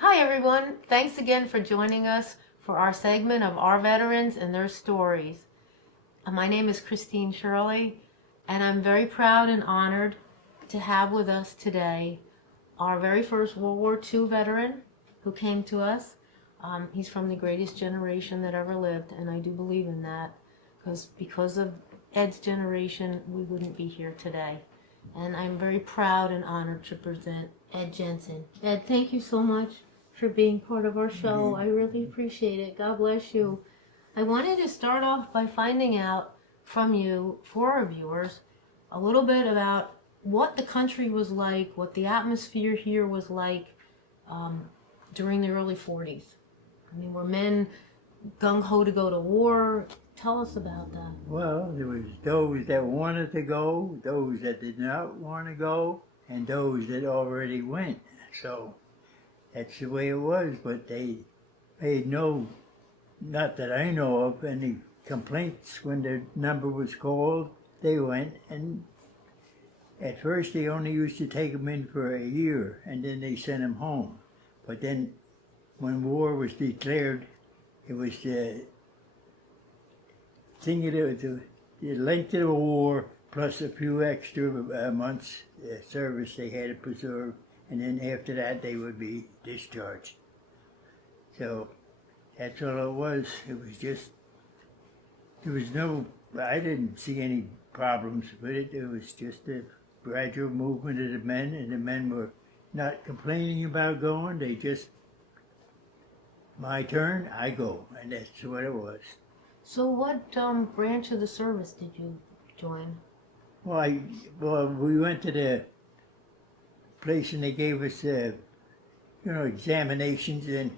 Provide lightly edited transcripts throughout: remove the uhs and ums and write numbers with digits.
Hi, everyone. Thanks again for joining us for our segment of Our Veterans and Their Stories. My name is Christine Shirley, and I'm very proud and honored to have with us today our very first World War II veteran who came to us. He's from the greatest generation that ever lived, and I do believe in that because of Ed's generation, we wouldn't be here today. And I'm very proud and honored to present Ed Jensen. Ed, thank you so much for being part of our show. I really appreciate it. God bless you. I wanted to start off by finding out from you, for our viewers, a little bit about what the country was like, what the atmosphere here was like during the early 40s. I mean, were men gung-ho to go to war? Tell us about that. Well, there was those that wanted to go, those that did not want to go, and those that already went. So that's the way it was, but they made not that I know of, any complaints when their number was called. They went, and at first they only used to take them in for a year, and then they sent them home. But then when war was declared, it was the thing of the length of the war plus a few extra months service they had to preserve, and then after that they would be discharged. So that's all it was. It was just, there was no, I didn't see any problems with it. It was just a gradual movement of the men, and the men were not complaining about going. They just, my turn, I go, and that's what it was. So what branch of the service did you join? Well, we went to the place and they gave us, examinations, and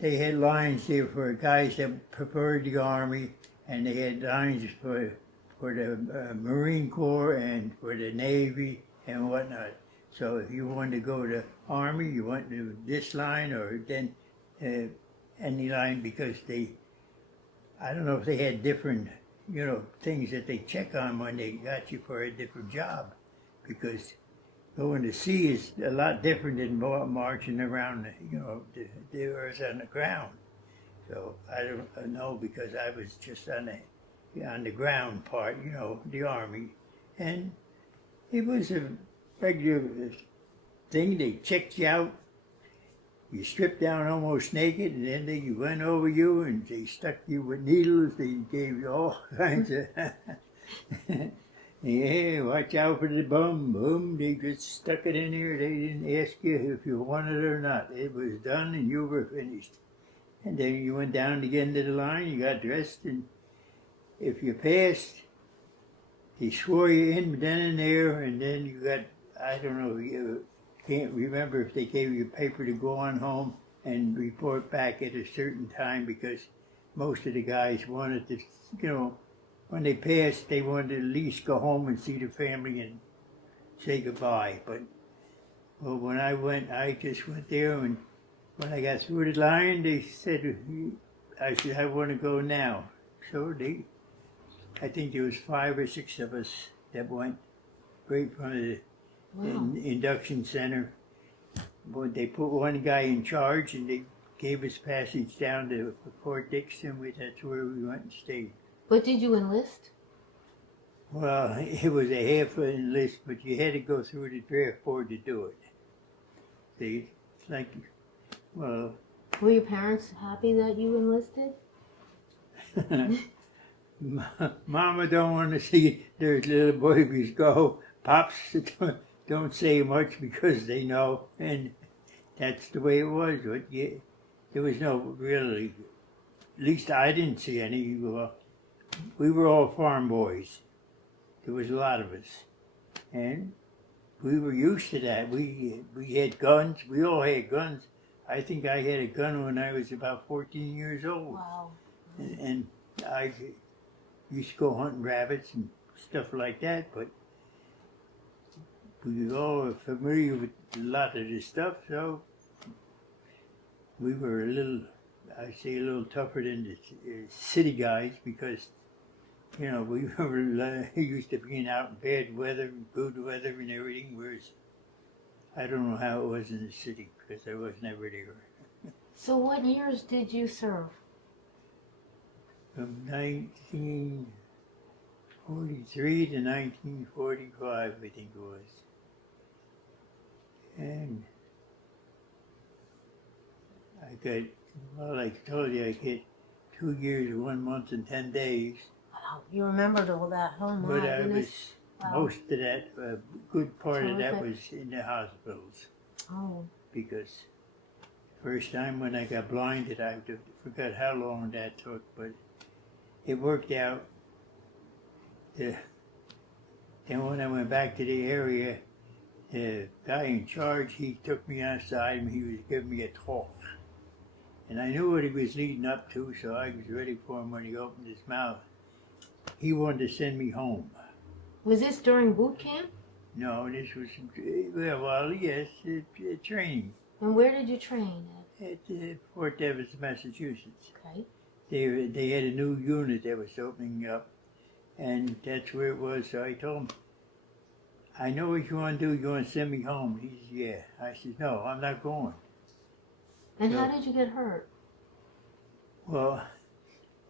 they had lines there for guys that preferred the Army, and they had lines for the Marine Corps and for the Navy and whatnot. So if you wanted to go to Army, you went to this line, or then any line, because I don't know if they had different, things that they check on when they got you for a different job, because going to sea is a lot different than marching around, the earth on the ground. So I don't know, because I was just on the ground part, the Army, and it was a regular thing. They checked you out. You stripped down almost naked, and then they went over you and they stuck you with needles. They gave you all kinds of, yeah, watch out for the bum. Boom, they just stuck it in there. They didn't ask you if you wanted it or not. It was done and you were finished. And then you went down to get into the line, you got dressed, and if you passed, they swore you in then and there, and then you got, I don't know, you can't remember if they gave you paper to go on home and report back at a certain time, because most of the guys wanted to, when they passed, they wanted to at least go home and see the family and say goodbye. But well, when I went, I just went there, and when I got through the line, they said, I said, I want to go now. So I think there was 5 or 6 of us that went right from the induction center. But they put one guy in charge, and they gave us passage down to Fort Dixon. That's where we went and stayed. But did you enlist? Well, it was a half enlist, but you had to go through the draft board to do it. See, it's like, well. Were your parents happy that you enlisted? Mama don't want to see their little babies go. Pops don't say much because they know, and that's the way it was. But yeah, there was no really, at least I didn't see any. We were all farm boys. There was a lot of us, and we were used to that. We had guns. We all had guns. I think I had a gun when I was about 14 years old. Wow. And I used to go hunting rabbits and stuff like that, but we all were familiar with a lot of this stuff, so we were I'd say a little tougher than the city guys, because, we were used to being out in bad weather, good weather and everything, whereas I don't know how it was in the city because I was never there. So what years did you serve? From 1943 to 1945, I think it was. And I got, well, I told you, I get 2 years, 1 month, and 10 days. Wow, you remembered all that, huh? My But I goodness. was, Wow. most of that, a good part of that Terrific. was in the hospitals. Oh, Because first time when I got blinded, I forgot how long that took, but it worked out. Then when I went back to the area, the guy in charge, he took me outside and he was giving me a talk. And I knew what he was leading up to, so I was ready for him when he opened his mouth. He wanted to send me home. was this during boot camp? No, this was, well, yes, training And where did you train at? at Fort Devens, Massachusetts. Okay. They had a new unit that was opening up, and that's where it was. So I told him, I know what you want to do. You want to send me home? He said, yeah. I said, no, I'm not going. And So, how did you get hurt? well,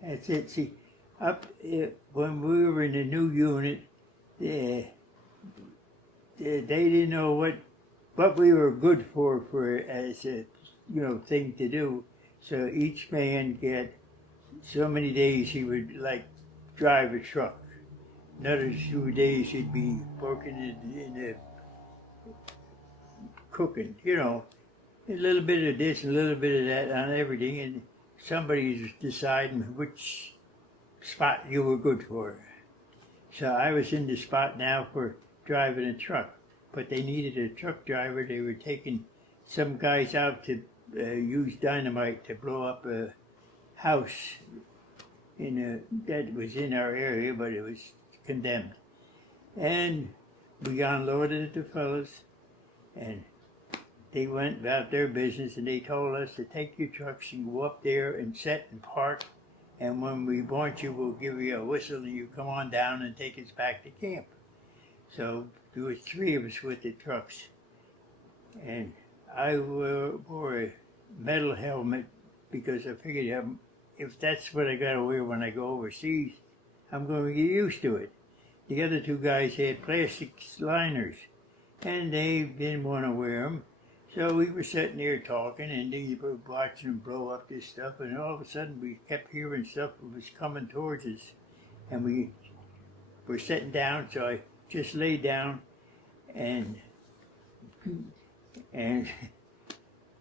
that's it. See, when we were in the new unit, they didn't know what we were good for as a thing to do. So each man get so many days he would like drive a truck. Another 2 days he'd be working in the cooking, a little bit of this, a little bit of that on everything, and somebody's deciding which spot you were good for. So I was in the spot now for driving a truck, but they needed a truck driver. They were taking some guys out to use dynamite to blow up a house that was in our area, but it was condemned. And we unloaded the fellas, and they went about their business, and they told us to take your trucks and go up there and set and park, and when we want you, we'll give you a whistle, and you come on down and take us back to camp. So there was 3 of us with the trucks, and I wore a metal helmet because I figured if that's what I gotta wear when I go overseas, I'm going to get used to it. The other 2 guys had plastic liners, and they didn't want to wear them. So we were sitting there talking, and they were watching them blow up this stuff, and all of a sudden we kept hearing stuff that was coming towards us, and we were sitting down, so I just laid down, and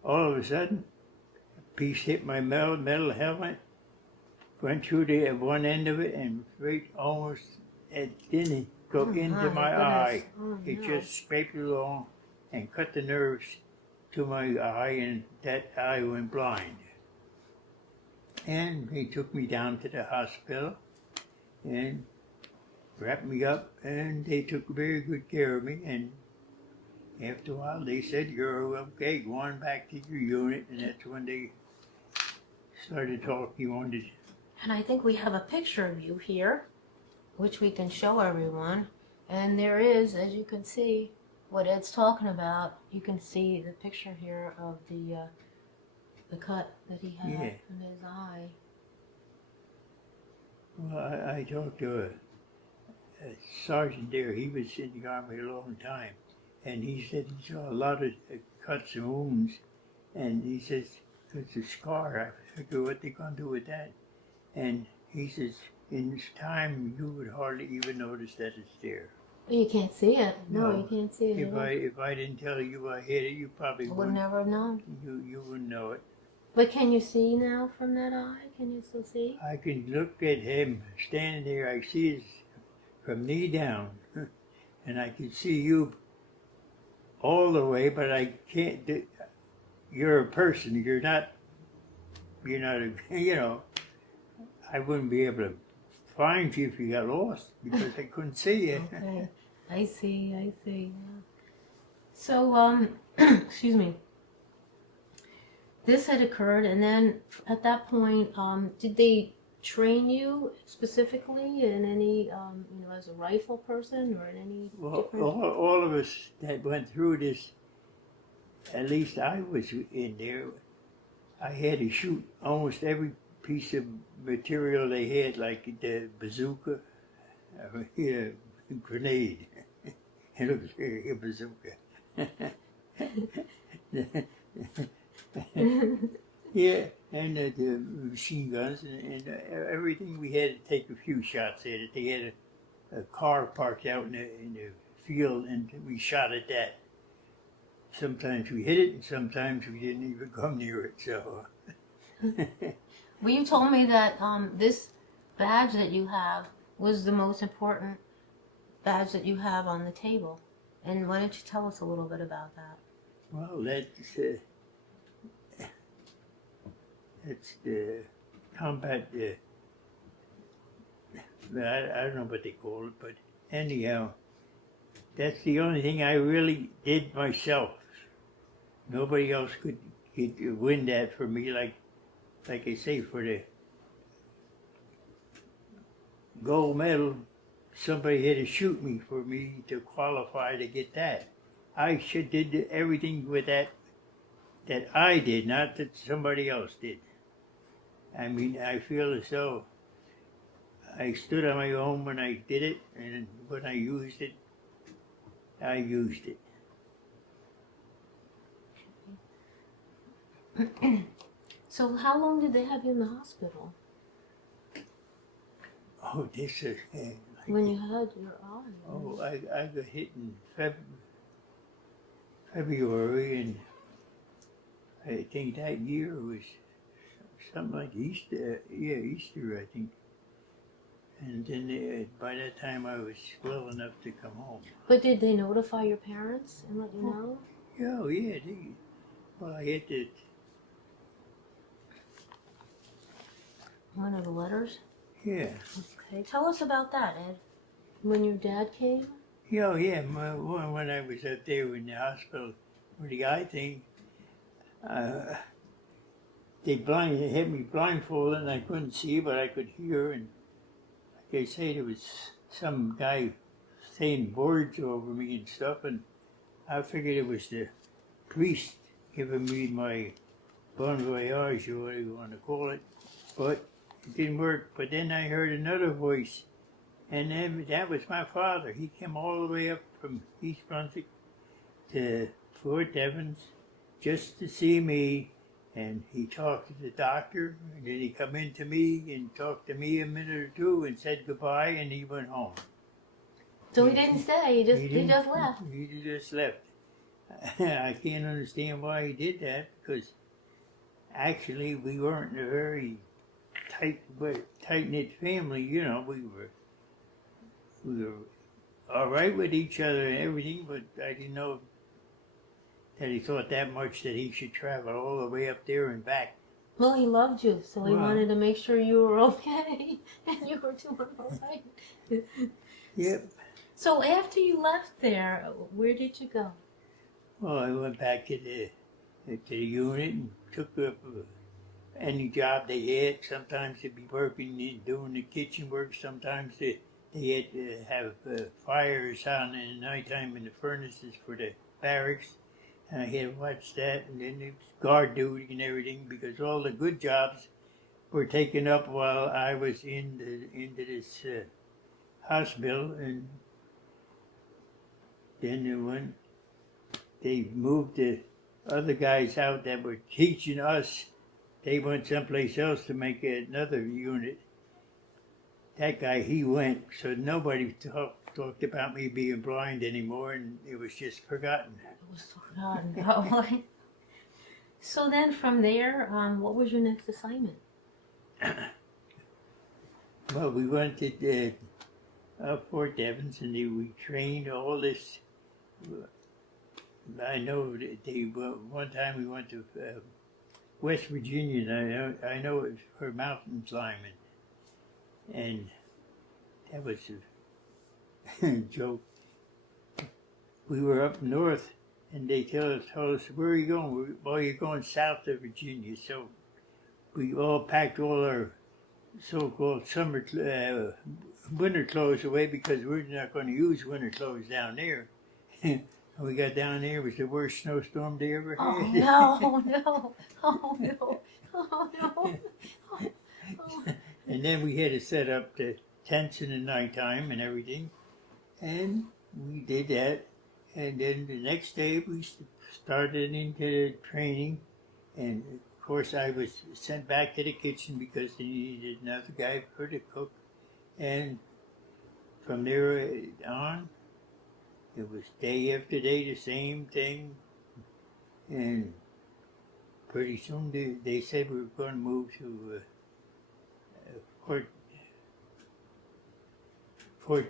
all of a sudden, a piece hit my metal helmet, went through the one end of it, and right almost, it didn't go into my eye. Oh, It no. just scraped along and cut the nerves to my eye, and that eye went blind. And they took me down to the hospital and wrapped me up, and they took very good care of me. And after a while, they said, "You're okay, go on back to your unit," and that's when they started talking on this. And I think we have a picture of you here, which we can show everyone. And there is, as you can see, what Ed's talking about. You can see the picture here of the cut that he had in his eye. Well, I talked to a sergeant there. He was in the Army a long time, and he said he saw a lot of cuts and wounds, and he says, "It's a scar. I figure what they're going to do with that." And he says, in this time, you would hardly even notice that it's there. You can't see it. No, No. you can't see it. If I didn't tell you I had it, you probably I would wouldn't. never have known. You wouldn't know it. But can you see now from that eye? Can you still see? I can look at him standing there. I see his from knee down, and I can see you all the way. But I can't. You're a person. You're not. You're not a. I wouldn't be able to find you if you got lost because I couldn't see you. Okay. I see. Yeah. So, excuse me. This had occurred, and then at that point, did they train you specifically in any, as a rifle person or in any Well, different? all of us that went through this, at least I was in there. I had to shoot almost every piece of material they had, like the bazooka, yeah, grenade. It looks like a bazooka. Yeah, and the machine guns and everything. We had to take a few shots at it. They had a car parked out in the field, and we shot at that. Sometimes we hit it, and sometimes we didn't even come near it. So, Well, you told me that this badge that you have was the most important badge that you have on the table. And why don't you tell us a little bit about that? well, that's the combat. I don't know what they call it, but anyhow, that's the only thing I really did myself. Nobody else could win that for me, like I say, for the gold medal. Somebody had to shoot me for me to qualify to get that. I should did everything with that I did, not that somebody else did. I mean, I feel as though I stood on my own when I did it, and when I used it, I used it. So how long did they have you in the hospital? Oh, this is When you had your eye? oh, I got hit in February, and I think that year was something like Easter. Yeah, Easter, I think. And then by that time, I was well enough to come home. But did they notify your parents and let you know? Yeah, oh, yeah. Well, I had to. One of the letters? Yeah. Okay, tell us about that, Ed. When your dad came? Yeah, oh, yeah. When I was up there in the hospital for the eye thing, they had me blindfolded, and I couldn't see, but I could hear. And like they say, there was some guy saying words over me and stuff, and I figured it was the priest giving me my bon voyage, or whatever you want to call it, but it didn't work. But then I heard another voice, and then that was my father. He came all the way up from East Brunswick to Fort Devens just to see me, and he talked to the doctor, and then he come in to me and talked to me a minute or two and said goodbye, and he went home. So he didn't stay, he just left. He just left. I can't understand why he did that, because actually we weren't a very tight-knit family, you know. We were all right with each other and everything, but I didn't know that he thought that much that he should travel all the way up there and back. Well, he loved you, so he wanted to make sure you were okay and you were doing all right. Yep. So after you left there, where did you go? Well, I went back to the unit and took up any job they had. Sometimes they'd be working and doing the kitchen work. Sometimes they had to have fires on in the nighttime in the furnaces for the barracks. And I had to watch that, and then it was guard duty and everything, because all the good jobs were taken up while I was into this hospital. And then when they moved the other guys out that were teaching us, they went someplace else to make another unit. That guy, he went, so nobody talked about me being blind anymore, and it was just forgotten. It was forgotten, probably. So then from there, what was your next assignment? Well, we went to Fort Devens, and we trained all this. I know that one time we went to West Virginia, and I know it was for mountain climbing, and that was a joke. We were up north, and they told us, where are you going? Well, you're going south to Virginia. So we all packed all our so-called winter clothes away, because we're not going to use winter clothes down there. And we got down there, it was the worst snowstorm they ever Oh had. no, no, oh no, oh no. Oh. And then we had to set up the tents in the nighttime and everything. And we did that. And then the next day we started into training. And of course I was sent back to the kitchen because they needed another guy for the cook. And from there on, it was day after day the same thing. And pretty soon they said we were going to move to Fort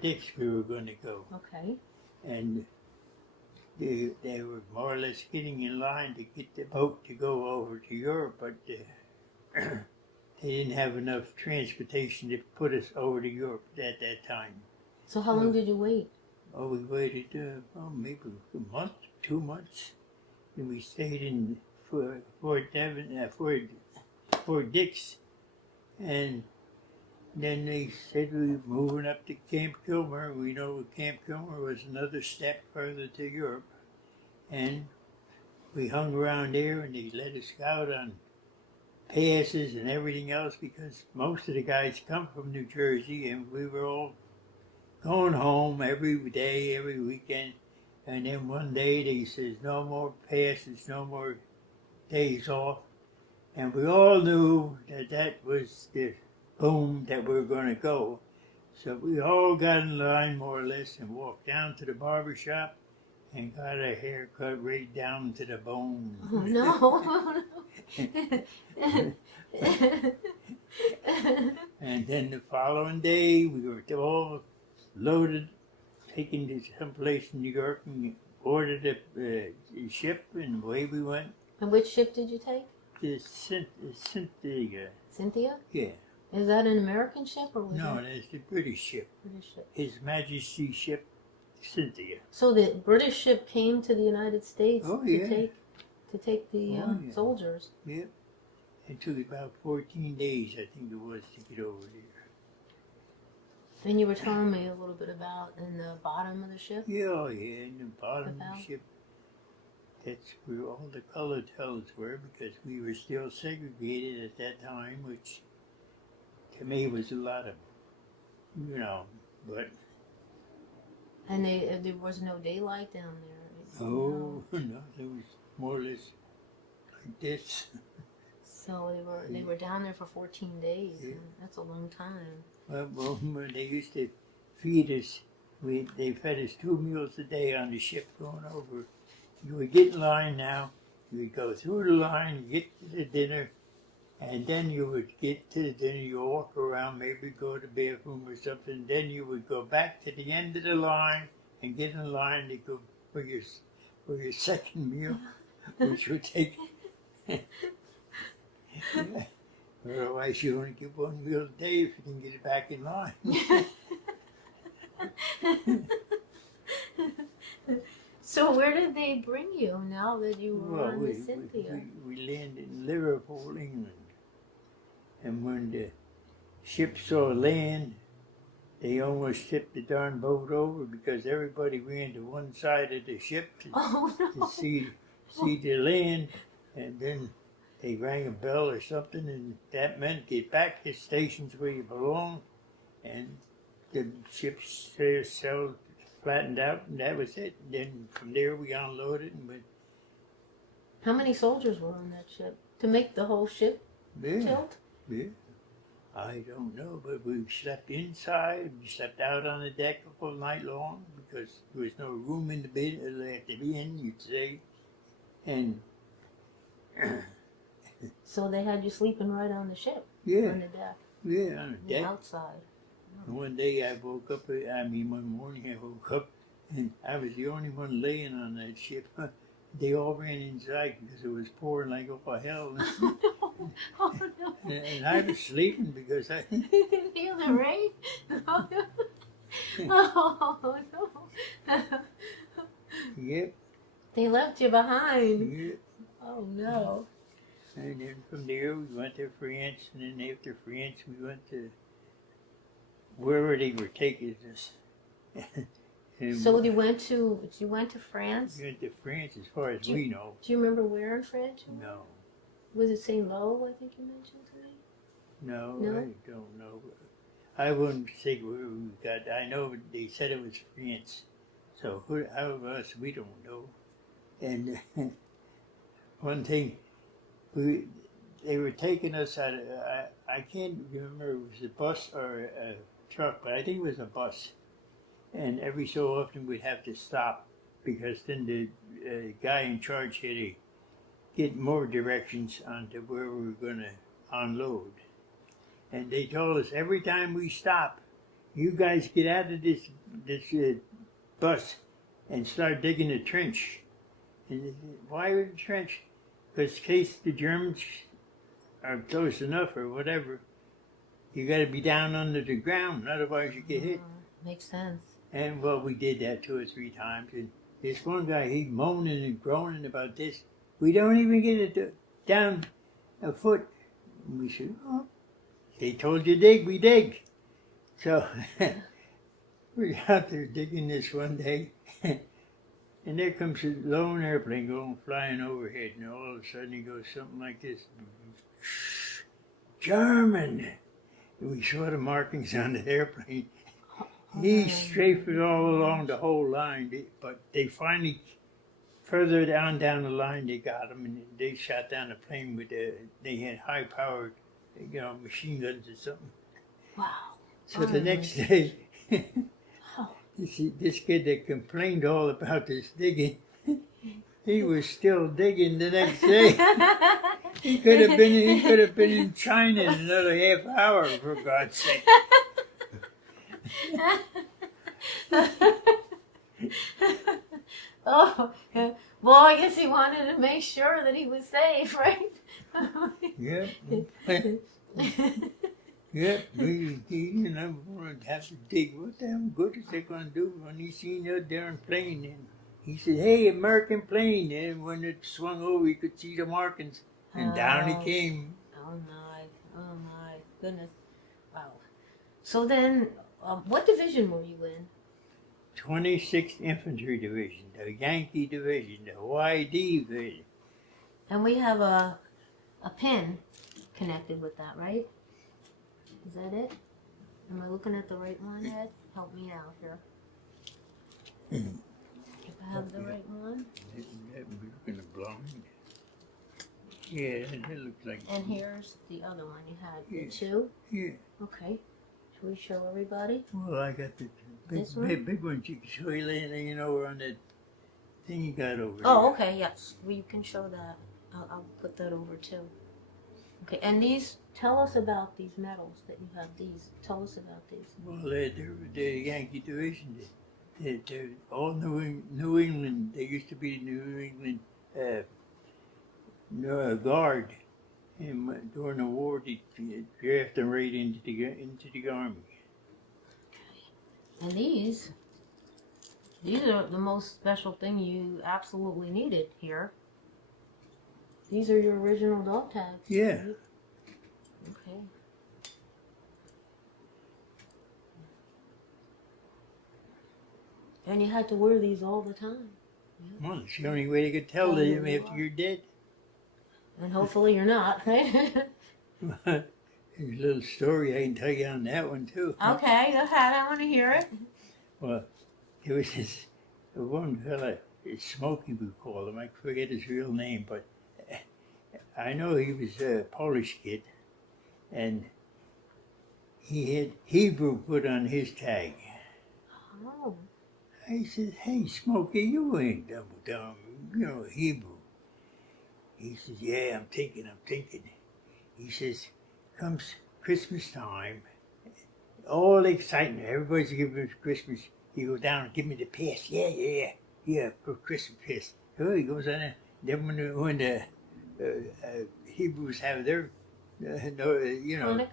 Dix. We were going to go. Okay. And they were more or less getting in line to get the boat to go over to Europe, but they didn't have enough transportation to put us over to Europe at that time. So how long did you wait? Oh, we waited maybe a month, 2 months, and we stayed in Fort Dix, and then they said we were moving up to Camp Kilmer. We know Camp Kilmer was another step further to Europe. And we hung around there and they let us out on passes and everything else because most of the guys come from New Jersey and we were all going home every day, every weekend. And then one day they says, no more passes, no more days off. And we all knew that that was the boom that we were going to go. So we all got in line more or less and walked down to the barber shop and got our hair cut right down to the bone. Oh no. And then the following day we were all loaded, taken to someplace in New York and ordered a ship and away we went. And which ship did you take? The Cynthia. Cynthia? Yeah. Is that an American ship or was No, it that's the British ship. British ship? His Majesty's ship, Cynthia. So the British ship came to the United States Oh, to yeah. take the Oh, yeah. soldiers. Yep. It took about 14 days, I think it was, to get over there. And you were telling me a little bit about in the bottom of the ship? Yeah, oh, yeah, in the bottom of About? the ship. That's where all the colored hells were because we were still segregated at that time, which to me was a lot of, but And there was no daylight down there. no, there was more or less like this. So they were down there for 14 days. Yeah. And that's a long time. Well, when they used to feed us, they fed us 2 meals a day on the ship going over. You would get in line now, you would go through the line, get to the dinner, and then you would get to the dinner, you walk around, maybe go to the bathroom or something, then you would go back to the end of the line and get in line to go for your second meal, which would take... Otherwise, you only get 1 meal a day if you can get it back in line. So where did they bring you now that you were Well, on the Cynthia? we landed in Liverpool, England. And when the ship saw land, they almost tipped the darn boat over because everybody ran to one side of the ship to see the land. And then they rang a bell or something, and that meant get back to stations where you belong. And the ship sailed flattened out, and that was it. Then from there we unloaded and went. How many soldiers were on that ship to make the whole ship tilt? Yeah. I don't know, but we slept inside. We slept out on the deck all night long because there was no room in the bed at the inn, you'd say. And so they had you sleeping right on the ship, yeah, on the deck, yeah, on the deck. outside. And one day I woke up. One morning I woke up, and I was the only one laying on that ship. They all ran inside because it was pouring like all hell. Oh no! And I was sleeping because I. You didn't hear the rain? Oh no! Yep. They left you behind. Yep. Oh no! And then from there we went to France, and then after France we went to wherever they were taking us. And So you went to France? we went to France as far as Do we know. Do you remember where in France you went? No. Was it St. Lo, I think you mentioned to me? No, No? I don't know. I wouldn't say where we got. I know they said it was France. So how of us, we don't know. And one thing, they were taking us out of, I can't remember if it was a bus or a truck, but I think it was a bus. And every so often we'd have to stop because then the guy in charge had to get more directions onto where we were going to unload. And they told us every time we stop, you guys get out of this bus and start digging a trench. And they said, why a trench? Because in case the Germans are close enough or whatever, you got to be down under the ground, otherwise you get hit. Makes sense. And well, we did that 2 or 3 times. And this one guy, he moaning and groaning about this. We don't even get it down a foot. And we said, oh, they told you dig, we dig. So we're out there digging this one day. And there comes a lone airplane going flying overhead, and all of a sudden he goes something like this. German! And we saw the markings on the airplane. He strafed it all along the whole line, but they finally, further down the line, they got him, and they shot down the plane with they had high-powered, machine guns or something. Wow. So the next day, this kid that complained all about this digging, he was still digging the next day. He could have been in China in another half hour, for God's sake. Oh, well, I guess he wanted to make sure that he was safe, right? Yep. Yep, we going to have to dig. What the hell good is they going to do when he seen that darn plane? And he said, hey, American plane. And when it swung over, you could see the markings. And down he came. Oh my goodness. Wow. So then, what division were you in? 26th Infantry Division, the Yankee Division, the YD Division. And we have a pin connected with that, right? Is that it? Am I looking at the right one, Ed? Help me out here. If I have the right one. That looking blind. Yeah, that looks like. And here's the other one you had. Yeah. The 2? Yeah. Okay. Should we show everybody? Well, I got the This one? big one. You can show you later, on that thing you got over there. Oh, okay, yes. Well, you can show that. I'll put that over too. Okay, and these, tell us about these medals that you have. These, tell us about these. Well, they're the Yankee Division. They're all New England. They used to be New England Guard. And during the war, they drafted them right into the army. And these are the most special thing you absolutely needed here. These are your original dog tags. Yeah. Right? Okay. And you had to wear these all the time. Well, it's the only way they could tell them after you're dead. And hopefully you're not, right? There's a little story I can tell you on that one too. Okay, go ahead. I want to hear it. Well, there was this one fella, Smokey we call him. I forget his real name, but I know he was a Polish kid, and he had Hebrew put on his tag. Oh. I said, hey, Smokey, you ain't dumb, Hebrew. He says, yeah, I'm thinking. He says, comes Christmas time, all excitement, everybody's giving us Christmas. You go down and give me the pass. Yeah, for Christmas pass. Oh, he goes on there. Then when the Hebrews have their, Hanukkah?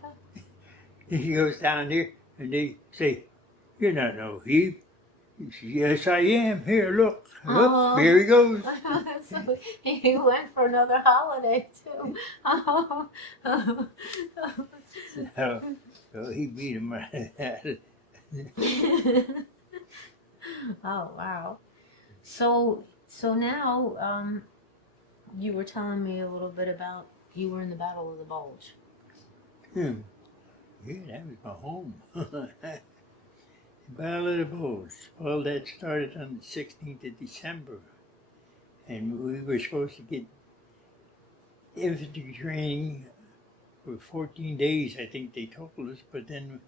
he goes down there and they say, you're not no Hebrew. He says, yes, I am. Here, look. Oh, there he goes. So he went for another holiday, too. So he beat him. Oh, wow. So now, you were telling me a little bit about you were in the Battle of the Bulge. Hmm. Yeah, that was my home. Battle of the Bulge. Well, that started on the 16th of December, and we were supposed to get infantry training for 14 days, I think they told us, but then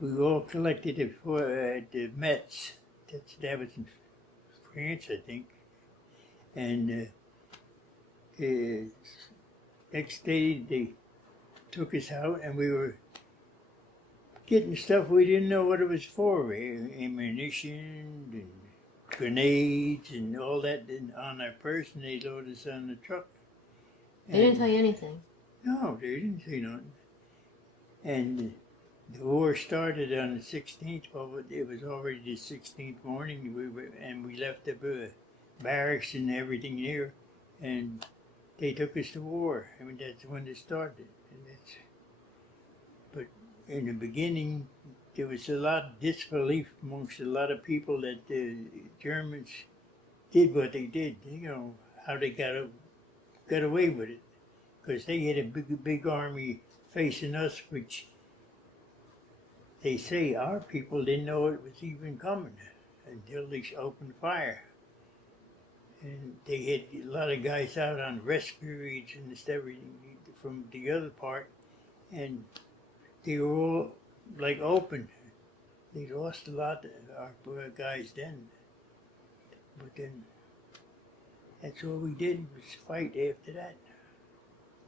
we all collected at the Metz. That was in France, I think, and the next day they took us out, and we were getting stuff we didn't know what it was for, ammunition and grenades and all that on our person. They loaded us on the truck. They didn't tell you anything. No, they didn't say nothing. And the war started on the 16th. Well, it was already the 16th morning. We left the barracks and everything there, and they took us to war. I mean, that's when it started. But in the beginning, there was a lot of disbelief amongst a lot of people that the Germans did what they did. You know how they got away with it, because they had a big army facing us, which they say our people didn't know it was even coming until they opened fire. And they had a lot of guys out on rest periods and everything from the other part, and they were all like open. They lost a lot of our guys then, but then that's all we did was fight after that.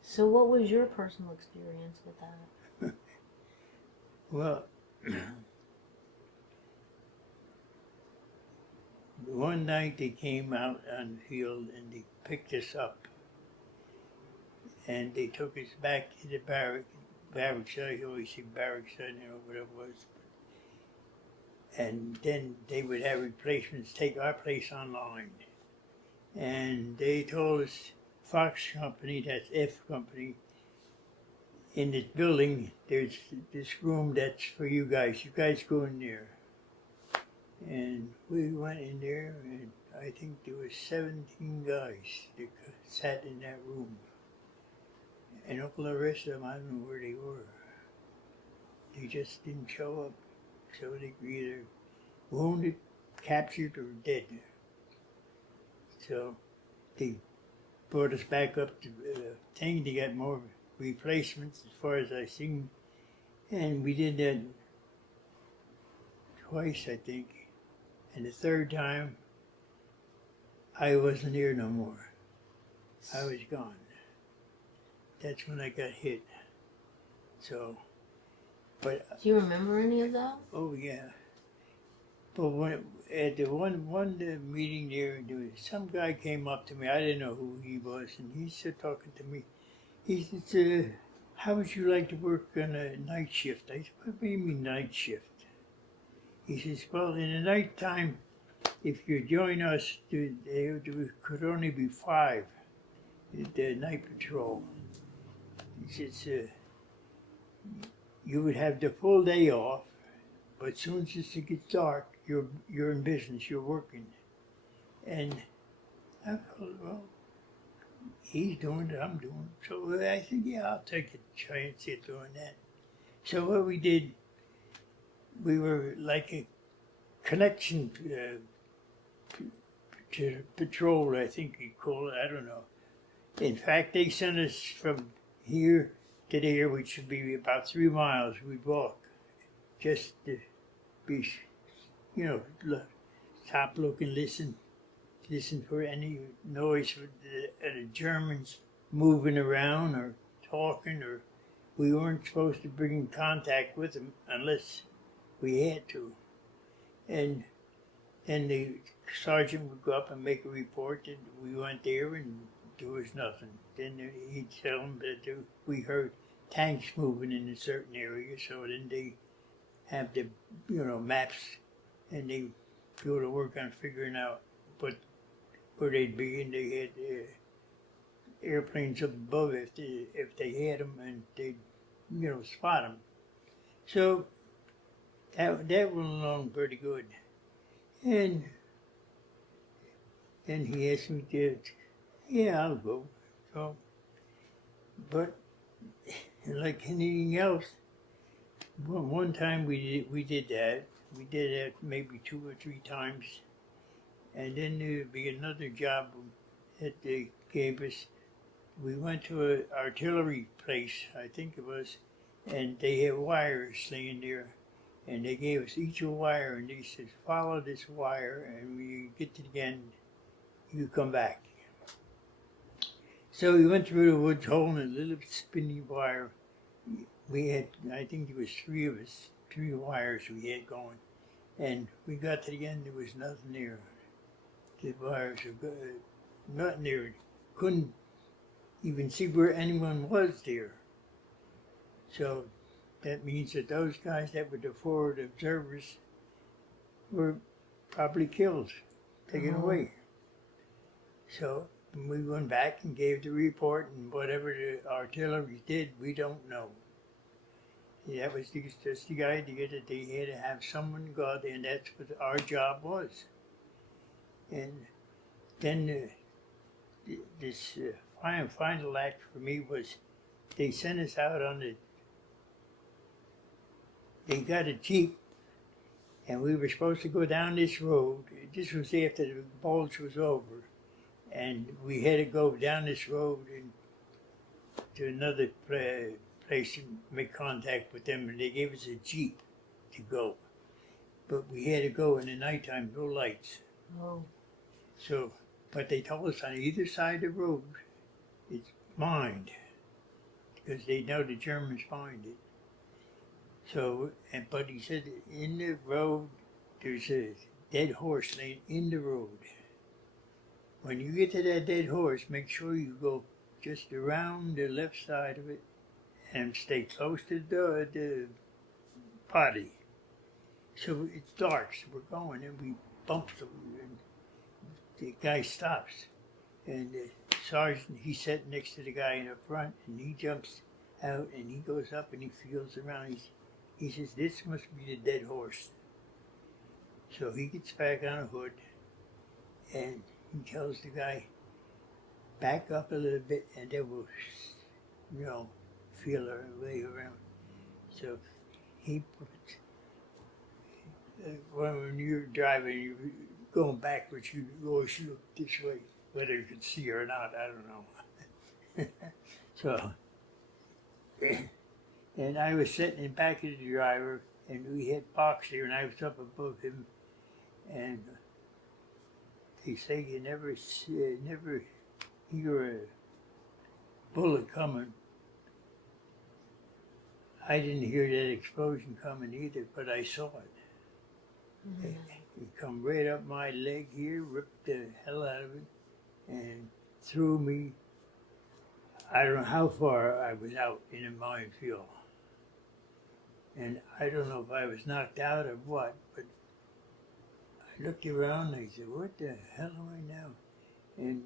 So what was your personal experience with that? Well, one night they came out on the field and they picked us up, and they took us back to the barracks. I always say barracks, I don't know what it was. And then they would have replacements take our place on line. And they told us, Fox Company, that's F Company, in this building, there's this room that's for you guys. You guys go in there. And we went in there, and I think there was 17 guys that sat in that room. And all the rest of them, I don't know where they were. They just didn't show up. So they were either wounded, captured, or dead. So they brought us back up to the thing to get more replacements, as far as I seen. And we did that twice, I think. And the third time, I wasn't here no more. I was gone. That's when I got hit. So, but Do you remember any of that? oh yeah. But when at the one meeting there was some guy came up to me. I didn't know who he was, and he said talking to me. He said, "How would you like to work on a night shift?" I said, "What do you mean night shift?" He says, "Well, in the night time, if you join us, there could only be 5 at the night patrol." He says, "You would have the full day off, but as soon as it gets dark, you're in business, you're working." And I thought, well, he's doing it, I'm doing it. So I said, yeah, I'll take a chance at doing that. So what we did, we were like a connection to the patrol, I think you call it, I don't know. In fact, they sent us from here to there, which would be about 3 miles. We'd walk just to be, stop, look, and listen for any noise with the Germans moving around or talking, or we weren't supposed to bring in contact with them unless we had to. And then the sergeant would go up and make a report that we went there and there was nothing. Then he'd tell them that we heard tanks moving in a certain area, so then they have the maps, and they go to work on figuring out where they'd be, and they had airplanes up above if they had them, and they'd spot them. So that went along pretty good. And then he asked me to, yeah, I'll go. So, but like anything else, one time we did that. We did that maybe 2 or 3 times, and then there would be another job that they gave us. We went to an artillery place, I think it was, and they had wires laying there, and they gave us each a wire, and they said, follow this wire, and when you get to the end, you come back. So we went through the woods holding a little spinny wire. We had, I think there was 3 of us, 3 wires we had going, and we got to the end, there was nothing there. The wires were good, nothing there. Couldn't even see where anyone was there. So that means that those guys that were the forward observers were probably killed, taken away. So we went back and gave the report, and whatever the artillery did, we don't know. That was just the idea that they had to have someone go out there, and that's what our job was. And then this final act for me was they sent us out on they got a Jeep, and we were supposed to go down this road. This was after the Bulge was over, and we had to go down this road and to another place and make contact with them, and they gave us a Jeep to go. But we had to go in the nighttime, no lights. Oh. So, but they told us on either side of the road, it's mined, because they know the Germans mined it. So, but he said in the road, there's a dead horse laying in the road. When you get to that dead horse, make sure you go just around the left side of it and stay close to the body. So it's dark, so we're going, and we bump something, and the guy stops. And the sergeant, he's sitting next to the guy in the front, and he jumps out, and he goes up, and he feels around. He says, this must be the dead horse. So he gets back on a hood, and he tells the guy, back up a little bit, and then we'll, feel our way around. So he puts, when you're driving, you're going backwards, you always look this way, whether you can see or not, I don't know. So, and I was sitting in back of the driver, and we had box here, and I was up above him, and they say you never hear a bullet coming. I didn't hear that explosion coming either, but I saw it. It come right up my leg here, ripped the hell out of it, and threw me. I don't know how far I was out in a minefield. And I don't know if I was knocked out or what, but I looked around and I said, what the hell am I now? And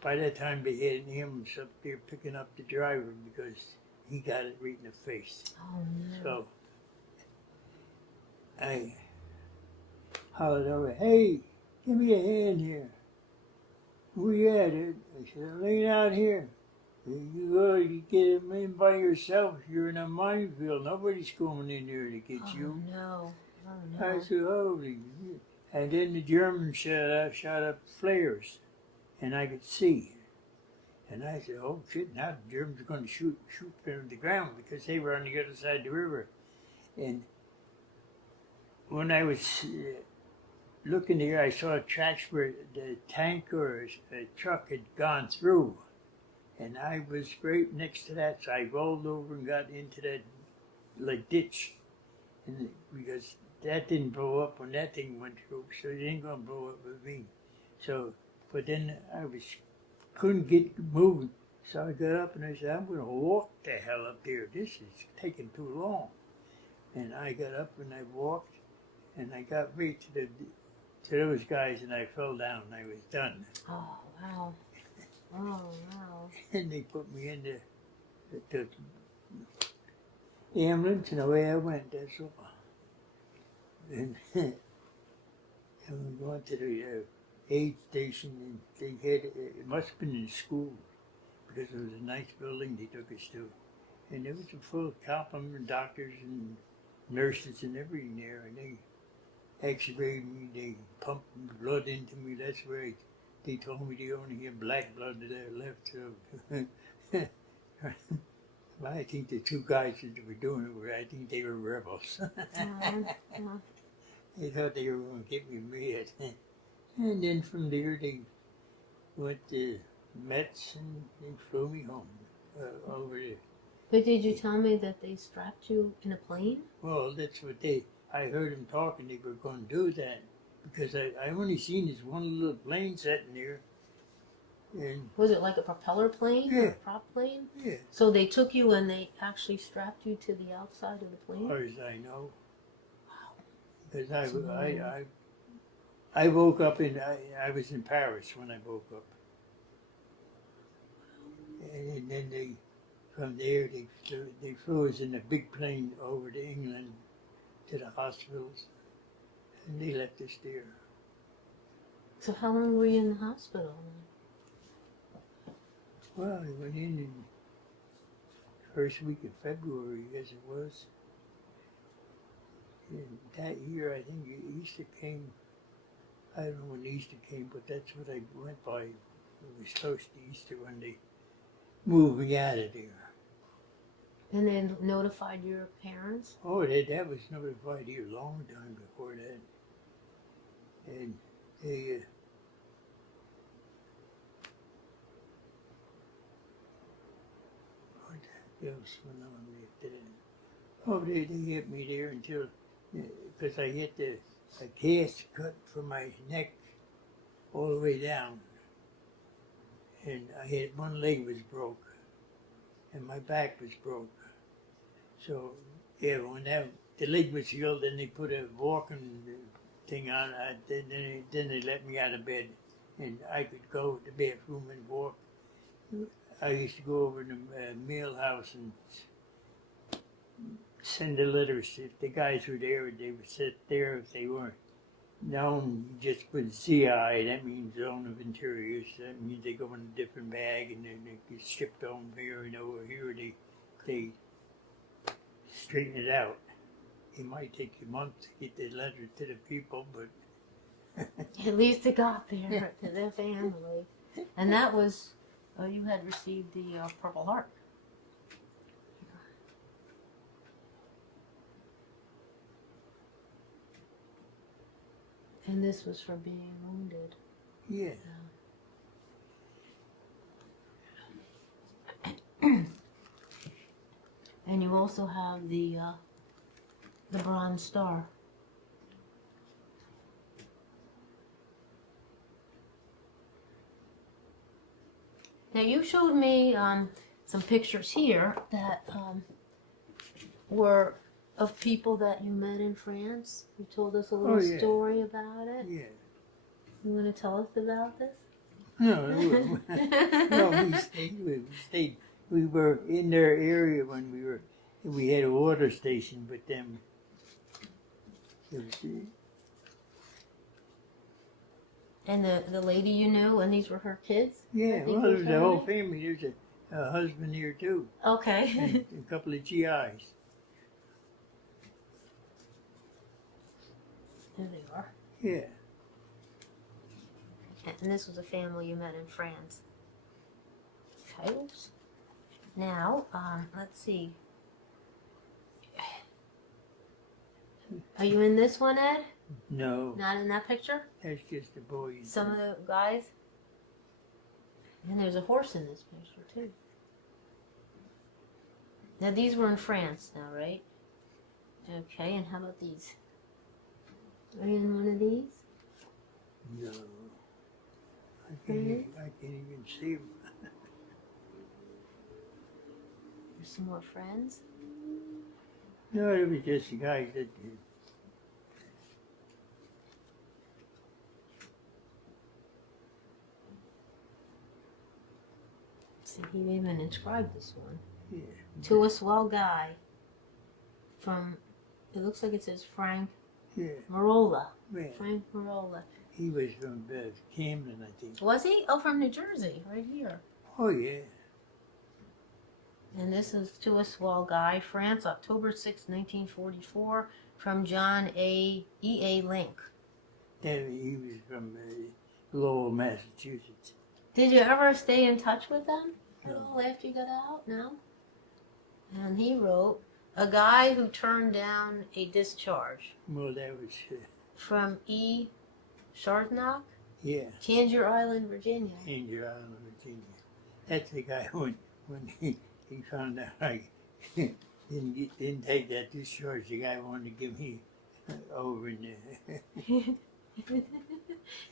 by that time they had him up there picking up the driver because he got it right in the face. Oh, no. So I hollered over, hey, give me a hand here. Where you at? I said, I'm laying out here. You go, you get him in by yourself. You're in a minefield. Nobody's going in there to get you. No. Oh, no. I said, holy shit. And then the Germans shot up flares, and I could see. And I said, oh shit, now the Germans are going to shoot from the ground because they were on the other side of the river. And when I was looking there, I saw tracks where the tank or a truck had gone through. And I was right next to that, so I rolled over and got into that ditch. And because that didn't blow up when that thing went through, so it ain't gonna blow up with me. So, but then I couldn't get moving. So I got up and I said, I'm gonna walk the hell up there. This is taking too long. And I got up and I walked, and I got right to those guys, and I fell down. I was done. Oh, wow. Oh, wow. And they put me in the ambulance, and away I went, that's all. And And we went to the aid station, and they had, it must have been in school, because it was a nice building they took us to. And it was full of complement doctors and nurses and everything there, and they x-rayed me, they pumped blood into me, that's right. They told me they only had black blood that left, so I think the two guys that were doing it were, I think they were rebels. They thought they were going to get me mad. And then from there they went to Mets and they flew me home over there. But did you tell me that they strapped you in a plane? Well, that's what I heard them talking, they were going to do that. Because I only seen this one little plane sitting there. And Was it like a propeller plane or Yeah. a prop plane? yeah, So they took you and they actually strapped you to the outside of the as plane? far as I know. Because I woke up I was in Paris when I woke up. And then from there, they flew us in a big plane over to England, to the hospitals, and they left us there. So how long were you in the hospital? Well, I went in first week of February, as it was. And that year, I think Easter came. I don't know when Easter came, but that's what I went by. It was close to Easter when they moved me out of there. And they notified your parents? Oh, that was notified here a long time before that. And they, what else went on after that? Oh, they hit me there until, because I hit a cast cut from my neck all the way down. And I had, one leg was broke, and my back was broke. So, yeah, when the leg was healed, then they put a walking thing on. Then they let me out of bed, and I could go to the bathroom and walk. I used to go over to the mail house and send the letters. If the guys were there, they would sit there. If they weren't known, just with CI, that means Zone of Interiors. That means they go in a different bag, and then they get shipped on here and over here. They straighten it out. It might take you months to get the letter to the people, but At least it got there to their family. And that was, you had received the Purple Heart. And this was for being wounded. yeah. And you also have the Bronze Star. Now you showed me some pictures here that were of people that you met in France. You told us a little Oh, yeah. story about it. Yeah. You want to tell us about this? No, we stayed. We were in their area when we had a water station, but then it was, And the lady you knew, and these were her kids? yeah, I think well, you there's a told whole me. family. There's a husband here too, Okay. and a couple of GIs. There they are. Yeah. And this was a family you met in France. Okay. Oops. Now, let's see. Are you in this one, Ed? No, Not in that picture? that's just the boys. Some of the guys? And there's a horse in this picture, too. Now, these were in France now, right? Okay, and how about these? Are you in one of these? No, I can't even see them. There's some more friends. No, it was just the guys that. See, he even inscribed this one. Yeah. To a swell guy from, it looks like it says Frank Yeah. Marola. Yeah. Frank Marola. He was from Camden, I think. Was he? Oh, from New Jersey, right here. Oh, yeah. And this is to a swell guy, France, October 6, 1944, from John E.A. Link. Then he was from Lowell, Massachusetts. Did you ever stay in touch with them at No. all after you got out? No? And he wrote, a guy who turned down a discharge Well, that was, from E. Sharnock, yeah, Tangier Island, Virginia. Angel Island, Virginia. That's the guy when he found out I didn't take that discharge. The guy wanted to give me over in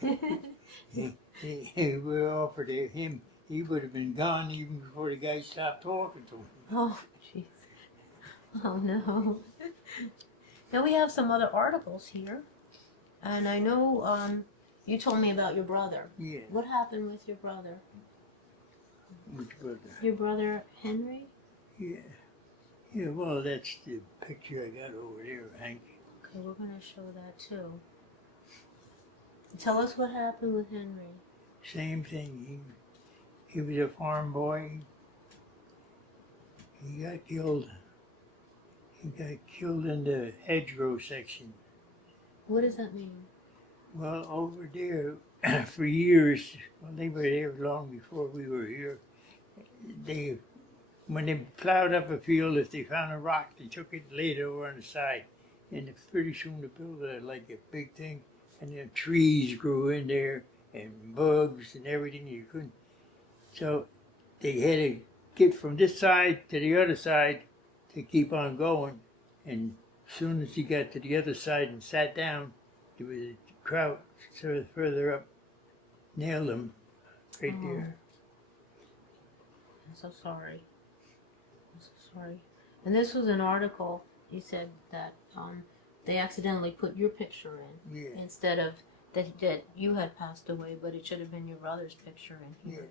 he would offered to him. He would have been gone even before the guy stopped talking to him. Oh, jeez. Oh, no. Now we have some other articles here. And I know you told me about your brother. Yeah. What happened with your brother? Which brother? Your brother Henry? Yeah. Yeah, well, that's the picture I got over there, Hank. Okay, we're going to show that too. Tell us what happened with Henry. Same thing. He was a farm boy. He got killed. He got killed in the hedgerow section. What does that mean? Well, over there, for years, well, they were there long before we were here. When they plowed up a field, if they found a rock, they took it, laid it over on the side, and pretty soon the built like a big thing, and the trees grew in there, and bugs and everything you couldn't. So they had to get from this side to the other side to keep on going, and as soon as he got to the other side and sat down, there was a crowd sort of further up, nailed him right there. I'm so sorry. I'm so sorry. And this was an article, you said that they accidentally put your picture in. Yeah. Instead of that you had passed away, but it should have been your brother's picture in here. Yeah.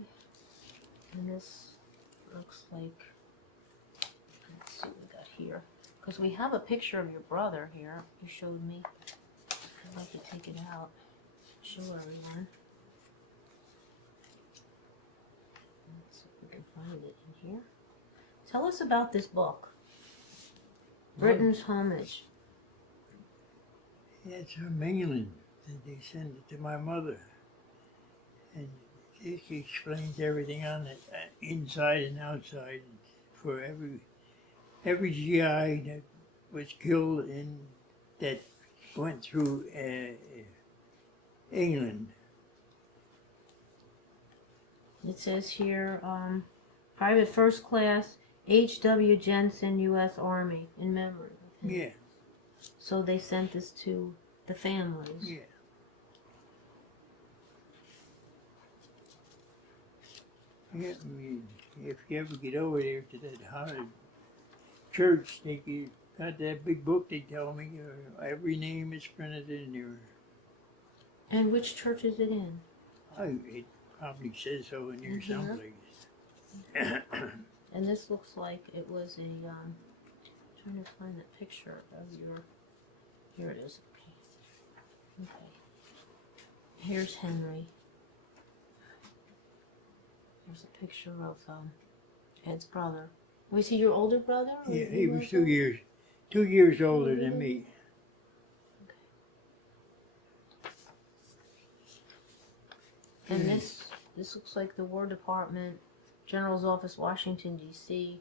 Okay. And this looks like, let's see what we got here. Because we have a picture of your brother here. You showed me. I'd like to take it out. Show everyone. Let's see if we can find it in here. Tell us about this book. Britain's Homage. Yeah, it's from England. And they sent it to my mother. And it explains everything on it, inside and outside, for every GI that was killed in that went through England. It says here, Private First Class H.W. Jensen, U.S. Army, in memory of him. Yeah, So they sent this to the families. yeah. Yeah, I mean, if you ever get over there to that haunted church, they got that big book they tell me, every name is printed in there. And which church is it in? It probably says so in there In here? someplace. And this looks like it was a, trying to find the picture of your, here it is. Okay. Here's Henry. Here's a picture of Ed's brother. Was he your older brother? Or Yeah, you he was also? 2 years older than me. And this looks like the War Department, General's Office, Washington, D.C.,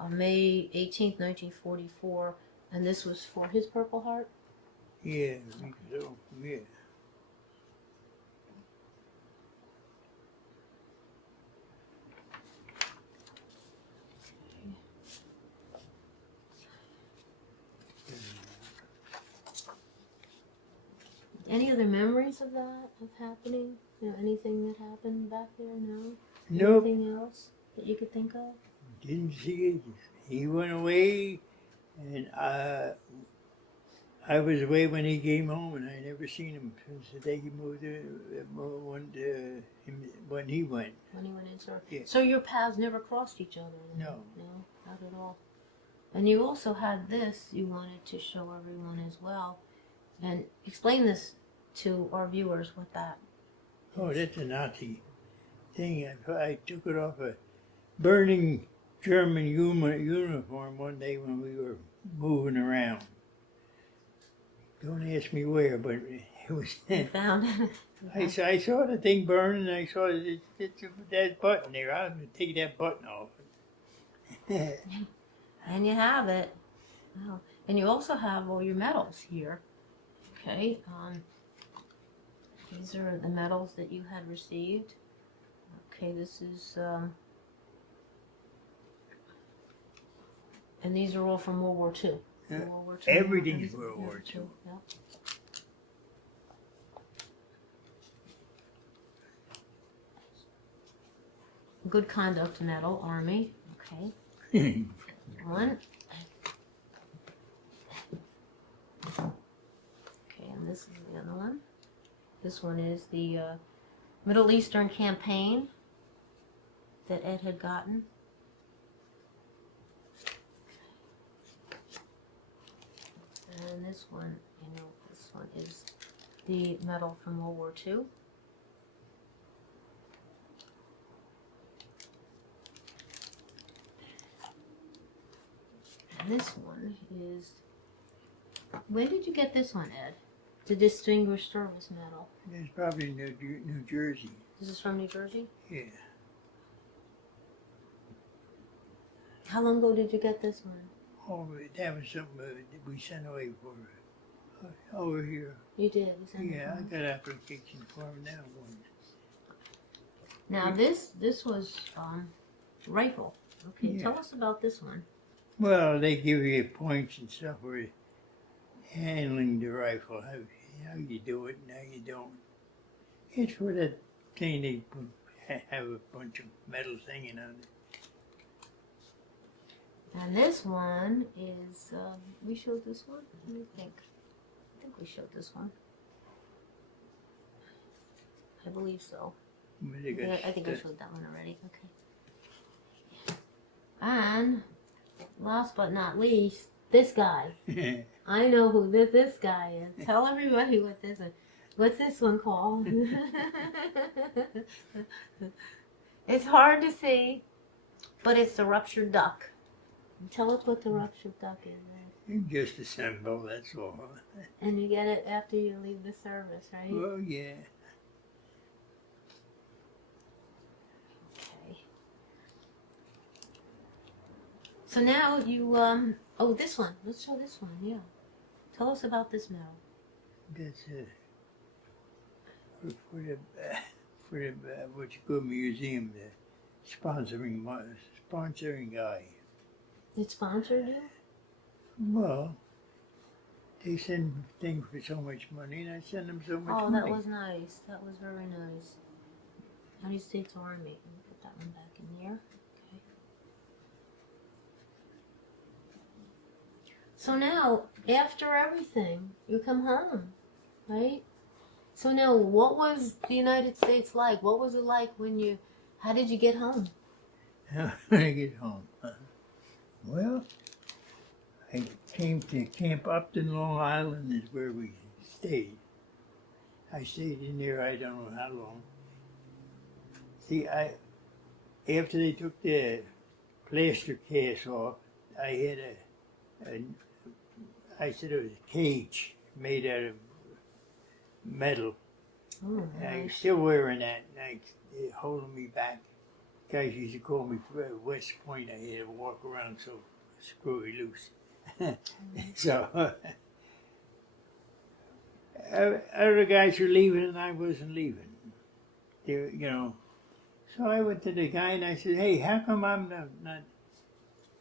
on May 18th, 1944. And this was for his Purple Heart? Yeah, I think so, yeah. Any other memories of that, of happening? You know, anything that happened back there? No? Nope, Anything else that you could think of? didn't see it. He went away, and I was away when he came home, and I never seen him since the day he moved when he went. When he went in, sir? Yeah. So your paths never crossed each other? No. No, not at all. And you also had this you wanted to show everyone as well. And explain this to our viewers what that Oh, is. that's a Nazi thing. I took it off a burning German uniform one day when we were moving around. Don't ask me where, but it was. You found it. I saw the thing burning. And I saw that button there. I'm gonna take that button off. And you have it. Wow. And you also have all your medals here. Okay. These are the medals that you had received. Okay, this is, and these are all from World War II. World War II. Everything's World War II. Yep. Good Conduct Medal, Army. Okay. One. Okay, and this is the other one. This one is the Middle Eastern campaign that Ed had gotten. And this one, this one is the medal from World War II. And this one is, when did you get this one, Ed? The Distinguished Service Medal. It's probably New Jersey. This is from New Jersey? Yeah. How long ago did you get this one? Oh, that was something that we sent away for over here. You did? You sent it Yeah, I home? got application form now. Now this was rifle. Okay, Yeah. tell us about this one. Well, they give you points and stuff for handling the rifle, how you do it and how you don't. It's for that thing they have a bunch of medals hanging on it. And this one is, we showed this one? Let me think. I think we showed this one. I believe so. But they got I think I showed that one already. Okay. And last but not least, this guy. I know who this guy is. Tell everybody what this is. What's this one called? It's hard to see, but it's the ruptured duck. Tell us what the ruptured duck is. Just a symbol, that's all. And you get it after you leave the service, right? Oh, yeah. Okay. So now you, oh, this one. Let's show this one, yeah. Tell us about this medal. That's for the what you call museum, the sponsoring guy. It sponsored you? Well, they send things for so much money, and I send them so much Oh, money. that was nice. That was very nice. United States Army. Let me put that one back in here. Okay. So now, after everything, you come home, right? So now, what was the United States like? What was it like when you, how did you get home? When I get home. Well, I came to Camp Upton, Long Island is where we stayed. I stayed in there I don't know how long. See, after they took the plaster cast off, I had I said it was a cage made out of metal. Oh, I'm nice. still wearing that, and it's holding me back. Guys used to call me West Point. I had to walk around so screwy loose. So other guys were leaving, and I wasn't leaving. So I went to the guy and I said, "Hey, how come I'm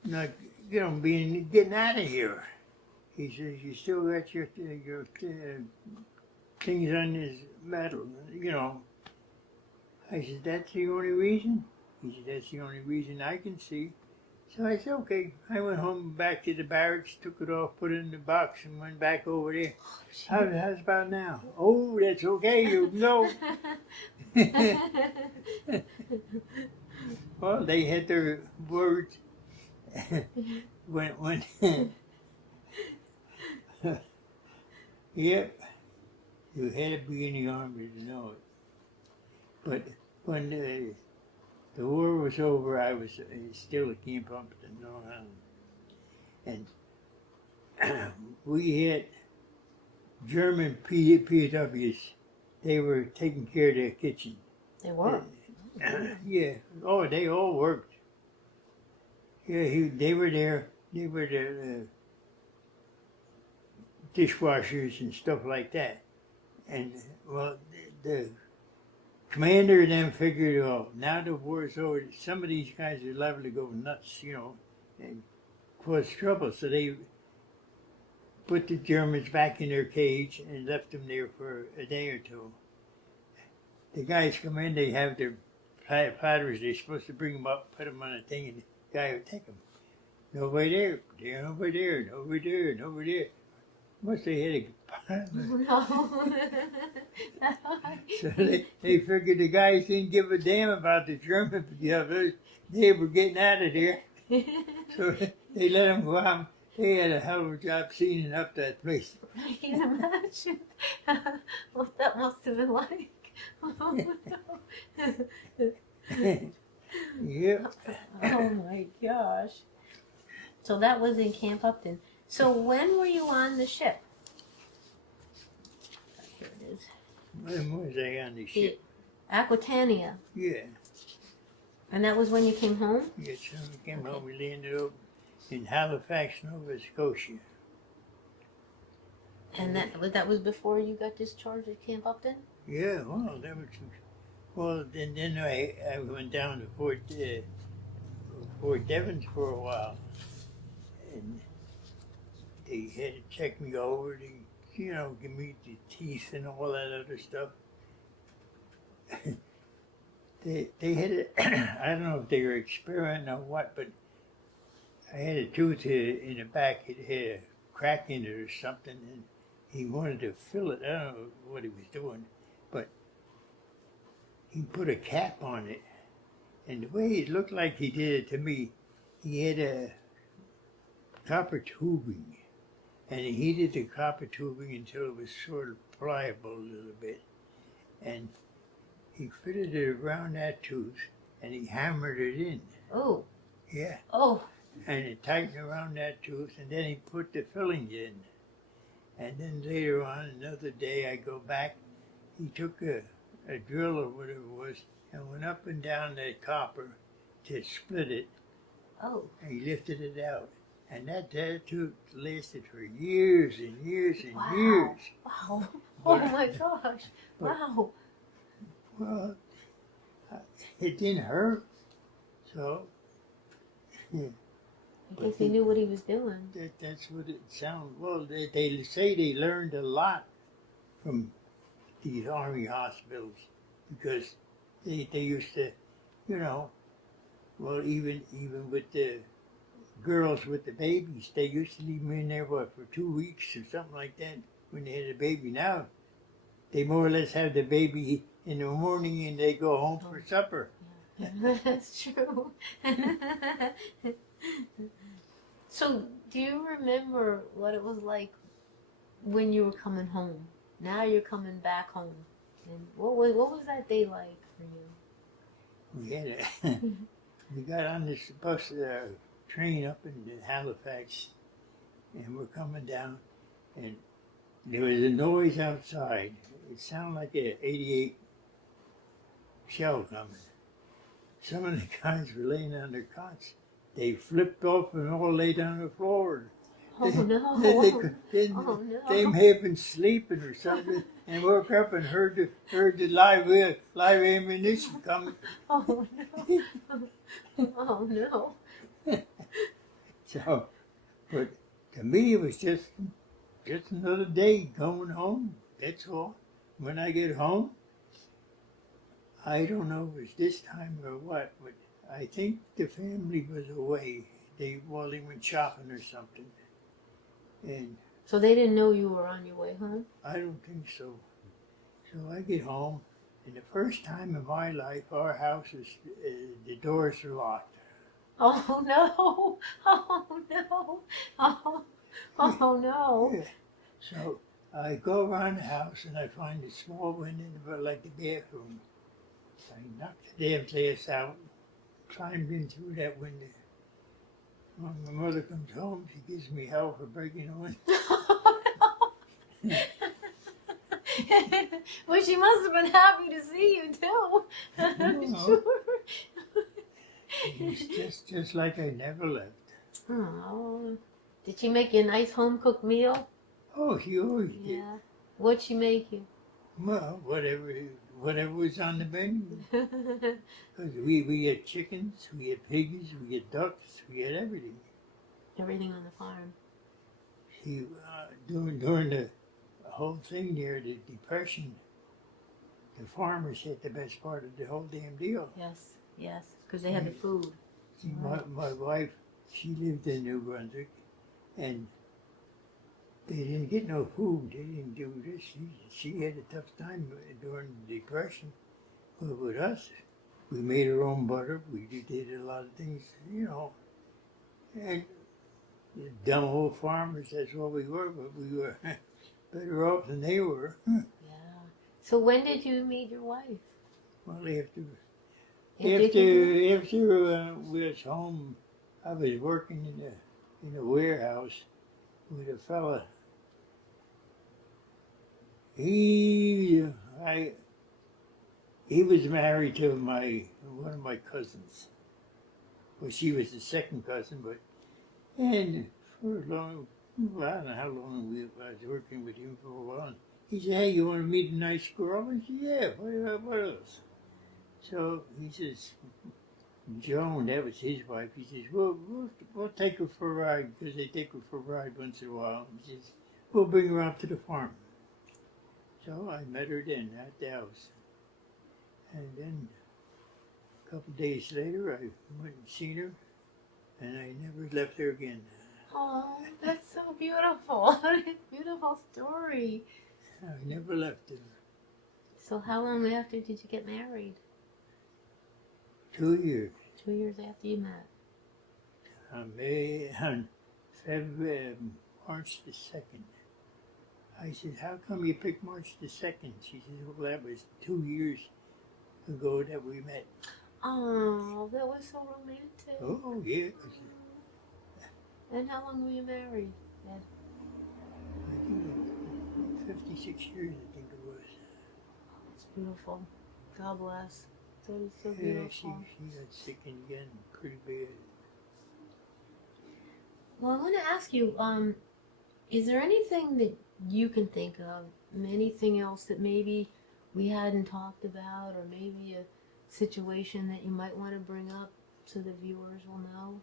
not getting out of here?" He says, "You still got your things on this metal, I said, "That's the only reason?" He said, "That's the only reason I can see." So I said, "Okay." I went home, back to the barracks, took it off, put it in the box, and went back over there. How's about now? "Oh, that's okay. You know." Well, they had their words. when yep, you had to be in the army to know it. But when the war was over, I was still at Camp Upton, Long Island, and we had German PWs. They were taking care of their kitchen. They were. Yeah. Oh, they all worked. Yeah, they were there. They were the dishwashers and stuff like that. And well, the commander of them figured, oh, now the war's over. Some of these guys are liable to go nuts, and cause trouble. So they put the Germans back in their cage and left them there for a day or two. The guys come in, they have their platters. They're supposed to bring them up, put them on a thing, and the guy would take them. Nobody there, nobody there, nobody there, nobody there. Must have had a No. So they figured the guys didn't give a damn about the German PWs. They were getting out of there. So they let them go out. They had a hell of a job cleaning up that place. I can imagine what that must have been like. Oh, no. Yep. Oh my gosh. So that was in Camp Upton. So when were you on the ship? Here it is. When was I on the ship? Aquitania. Yeah. And that was when you came home? Yes, when we came home, we landed up in Halifax, Nova Scotia. And that was before you got discharged at Camp Upton? Yeah, well, that was... Well, then I went down to Fort Devens for a while. And they had to check me over to, give me the teeth and all that other stuff. They had I don't know if they were experimenting or what, but I had a tooth in the back. It had a crack in it or something, and he wanted to fill it. I don't know what he was doing, but he put a cap on it. And the way it looked like he did it to me, he had a copper tubing, and he heated the copper tubing until it was sort of pliable a little bit, and he fitted it around that tooth, and he hammered it in. Oh. Yeah. Oh. And it tightened around that tooth, and then he put the fillings in. And then later on, another day, I go back, he took a drill or whatever it was, and went up and down that copper to split it. Oh. And he lifted it out. And that tooth lasted for years and years and Wow. years. Wow. Oh my gosh. Wow. Well, it didn't hurt. So, yeah. I guess he knew what he was doing. That's what it sounds. Well, they say they learned a lot from these army hospitals because they used to, well, even with the girls with the babies, they used to leave them in there, for 2 weeks or something like that when they had a baby. Now, they more or less have the baby in the morning and they go home for supper. That's true. So, do you remember what it was like when you were coming home? Now you're coming back home. And what was that day like for you? We got on this bus, train up in Halifax, and we're coming down, and there was a noise outside. It sounded like an 88 shell coming. Some of the guys were laying on their cots. They flipped off and all lay down on the floor. Oh no! Oh, no. They may have been sleeping or something, and woke up and heard the live ammunition coming. Oh no! Oh no! So, but to me it was just another day going home. That's all. When I get home, I don't know if it's this time or what, but I think the family was away. They went shopping or something. And so they didn't know you were on your way home? I don't think so. So I get home, and the first time in my life, our house is, the doors are locked. Oh no! Oh no! Oh, oh no! Yeah. So I go around the house and I find a small window like the bathroom. I knock the damn place out, climbed in through that window. When my mother comes home, she gives me hell for breaking the window. Oh no! Well, she must have been happy to see you too. No, Sure. it's just like I never left. Oh, did she make you a nice home cooked meal? Oh, she always did. Yeah. What'd she make you? Well, whatever was on the menu. Because we had chickens, we had pigs, we had ducks, we had everything. Everything on the farm. She during the whole thing there, the depression, the farmers had the best part of the whole damn deal. Yes, yes, because they had the food. See, my wife, she lived in New Brunswick, and they didn't get no food. They didn't do this. She had a tough time during the depression. But with us, we made our own butter. We did a lot of things, you know. And dumb old farmers, that's what we were, but we were better off than they were. Yeah. So when did you meet your wife? Well, And did you? after we was home, I was working in a warehouse with a fella. He was married to one of my cousins. Well, she was the second cousin, but and for a long, well, I don't know how long I was working with him for a while. He said, "Hey, you want to meet a nice girl?" I said, "Yeah. What else?" So he says, Joan, that was his wife. He says, we'll take her for a ride because they take her for a ride once in a while. He says, we'll bring her out to the farm. So I met her then at the house. And then a couple of days later, I went and seen her, and I never left her again. Oh, that's so beautiful. Beautiful story. I never left her. So how long after did you get married? 2 years. 2 years after you met. On February, March the 2nd. I said, how come you picked March the 2nd? She said, well, that was 2 years ago that we met. Oh, that was so romantic. Oh, yeah. And how long were you married? I think it was 56 years, I think it was. It's beautiful. God bless. That is so Yeah, beautiful. she got sick again pretty bad. Well, I want to ask you, is there anything that you can think of, anything else that maybe we hadn't talked about, or maybe a situation that you might want to bring up so the viewers will know?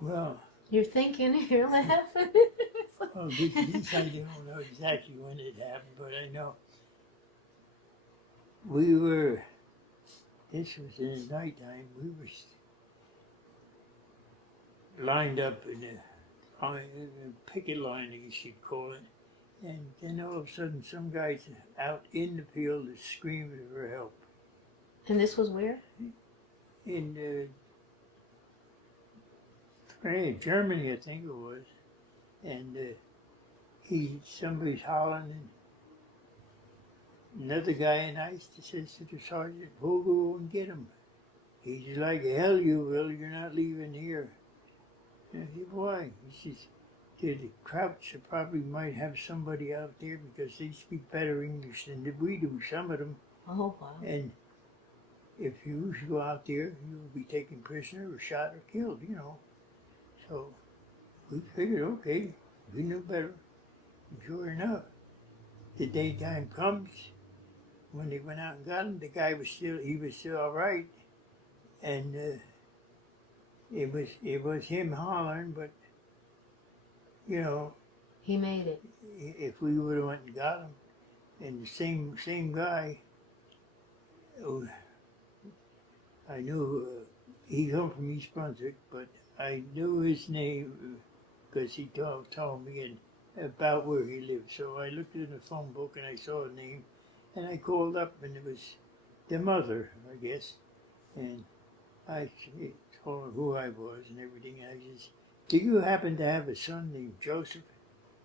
Well, You're thinking, you're laughing. well, this I don't know exactly when it happened, but I know this was in the nighttime, we were lined up in a picket line, I guess you'd call it. And then all of a sudden, some guys out in the field is screaming for help. And this was where? In Germany, I think it was. And somebody's hollering, and another guy in ICE says to the sergeant, we'll go and get him. He's like, hell you will, you're not leaving here. And I said, why? He says, the Krauts probably might have somebody out there because they speak better English than we do, some of them. Oh, wow. And if you go out there, you'll be taken prisoner or shot or killed, you know. So we figured, okay, we knew better. And sure enough, the daytime comes. When they went out and got him, the guy was still all right. And it was him hollering, but, you know, He made it. if we would have went and got him, and the same guy, I knew he come from East Brunswick, but I knew his name because he told me about where he lived. So I looked in the phone book and I saw a name, and I called up, and it was the mother, I guess, and I told her who I was and everything. I says, "Do you happen to have a son named Joseph?"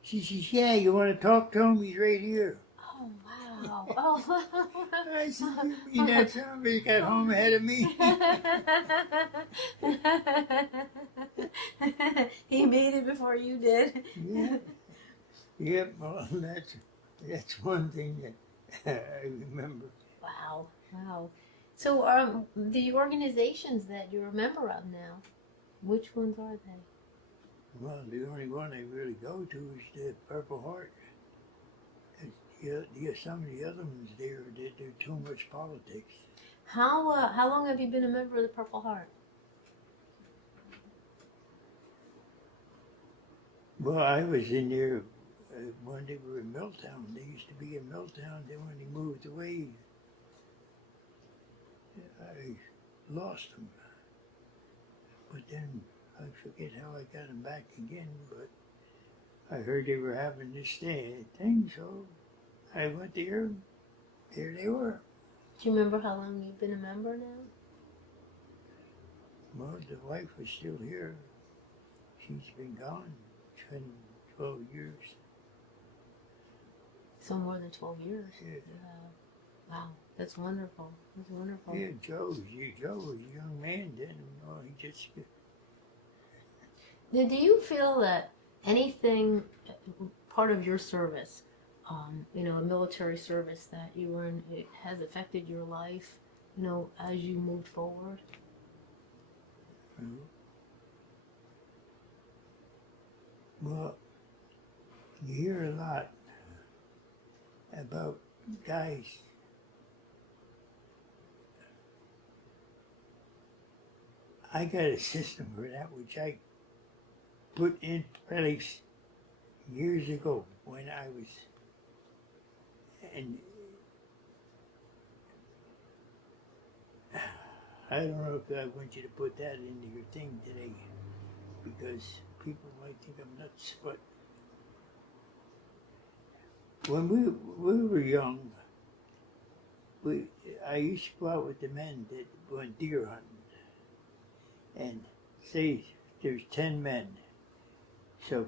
She says, "Yeah, you want to talk to him? He's right here." Oh, wow. Oh. I said, "You mean that somebody got home ahead of me?" He made it before you did. Yeah. Yep. Well, that's one thing that I remember. Wow, wow. So, the organizations that you're a member of now, which ones are they? Well, the only one I really go to is the Purple Heart. Some of the other ones there, they do too much politics. How long have you been a member of the Purple Heart? Well, I was in there when they were in Milltown. They used to be in Milltown. Then when they moved away, I lost them. But then I forget how I got them back again. But I heard they were having this thing, so I went there. There they were. Do you remember how long you've been a member now? Well, the wife was still here. She's been gone 10, 12 years. So more than 12 years. Yeah. Wow, that's wonderful. That's wonderful. Yeah, Joe was a young man then. Oh, he just. Now, do you feel that anything, part of your service, a military service that you were in, it has affected your life, as you moved forward? Well, you hear a lot about guys. I got a system for that which I put in place years ago when I was, and I don't know if I want you to put that into your thing today because people might think I'm nuts, but when we were young, I used to go out with the men that went deer hunting, and say there's 10 men, so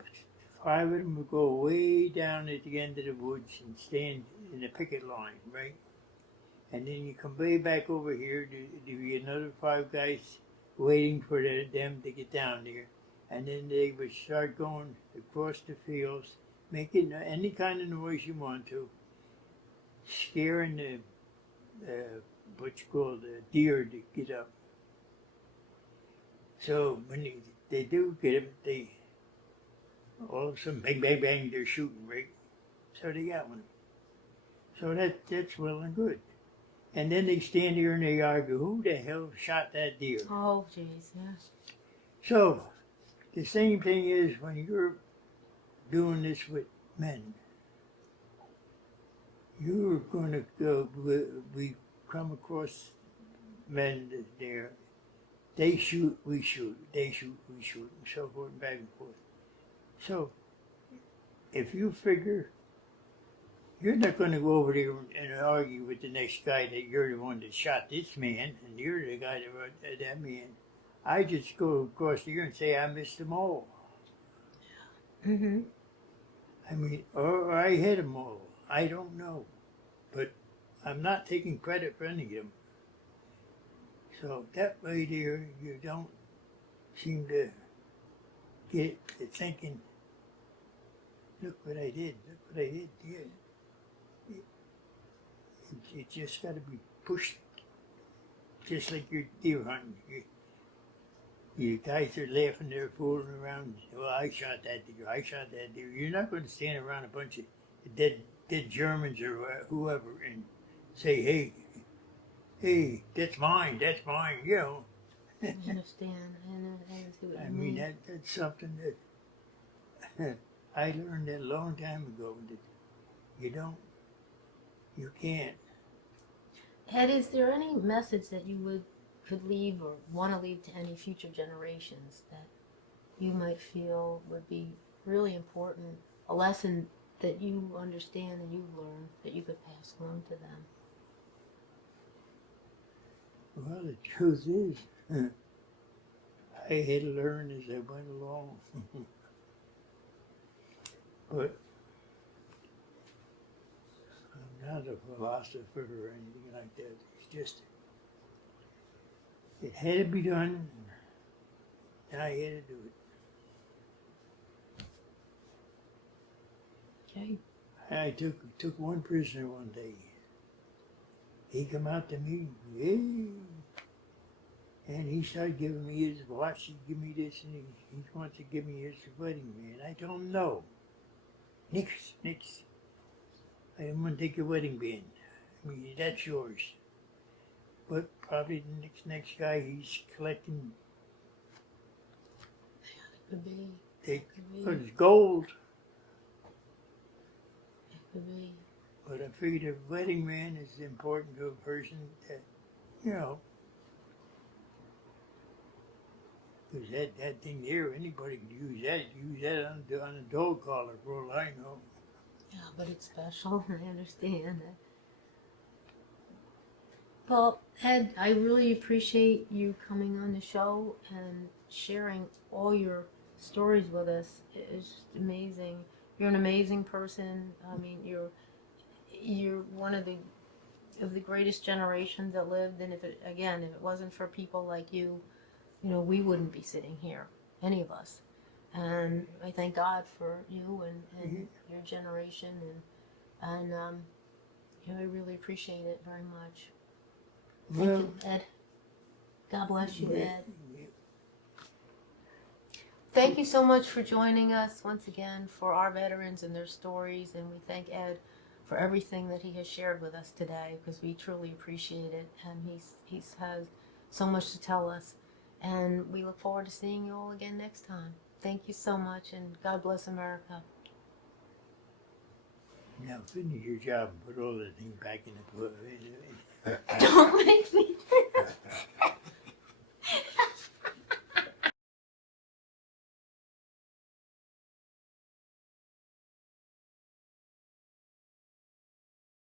5 of them would go way down at the end of the woods and stand in the picket line, right? And then you come way back over here, there'd be another 5 guys waiting for them to get down there. And then they would start going across the fields, making any kind of noise you want to, scaring the what you call the deer to get up. So when they do get them, they all of a sudden bang bang bang, they're shooting, right? So they got one. So that's well and good. And then they stand here and they argue, who the hell shot that deer? Oh, jeez, yeah. So the same thing is when you're doing this with men. You're going to go, we come across men there. They shoot, we shoot. They shoot, we shoot, and so forth and back and forth. So if you figure you're not going to go over there and argue with the next guy that you're the one that shot this man and you're the guy that wrote that man. I just go across the year and say I missed them all. Mm-hmm. I mean, or I hit them all. I don't know. But I'm not taking credit for any of them. So that way there, you don't seem to get to thinking, look what I did, look what I did. Yeah. You just got to be pushed, just like you're deer hunting. You guys are laughing, they're fooling around. Well, I shot that deer, I shot that deer. You're not going to stand around a bunch of dead Germans or whoever and say, hey, that's mine, you know. I understand. I see what I you mean, mean. that's something that I learned that a long time ago, that you can't. Ed, is there any message that you could leave or want to leave to any future generations that you might feel would be really important, a lesson that you understand and you've learned that you could pass on to them? Well, the truth is, I had to learn as I went along. But I'm not a philosopher or anything like that. It's just, it had to be done, and I had to do it. Okay. I took one prisoner one day. He come out to me, hey, and he started giving me his watch. He give me this, and he wants to give me his wedding band. I told him no. Nix. I'm gonna take your wedding band. I mean, that's yours. But probably the next guy he's collecting. Could be. Take Could well, be. it's gold. Could be. But I figured a wedding band is important to a person that, you know, because that thing there, anybody could use that. Use that on a dog collar for all I know. Yeah, but it's special. I understand that. Well, Ed, I really appreciate you coming on the show and sharing all your stories with us. It's just amazing. You're an amazing person. I mean, you're one of the greatest generations that lived. And if it wasn't for people like you, we wouldn't be sitting here, any of us. And I thank God for you and your generation, and I really appreciate it very much. Thank you, Ed. God bless you, Ed. Thank you so much for joining us once again for our veterans and their stories, and we thank Ed for everything that he has shared with us today, because we truly appreciate it, and he's has so much to tell us, and we look forward to seeing you all again next time. Thank you so much, and God bless America. Now finish your job and put all the things back in the. Don't make me.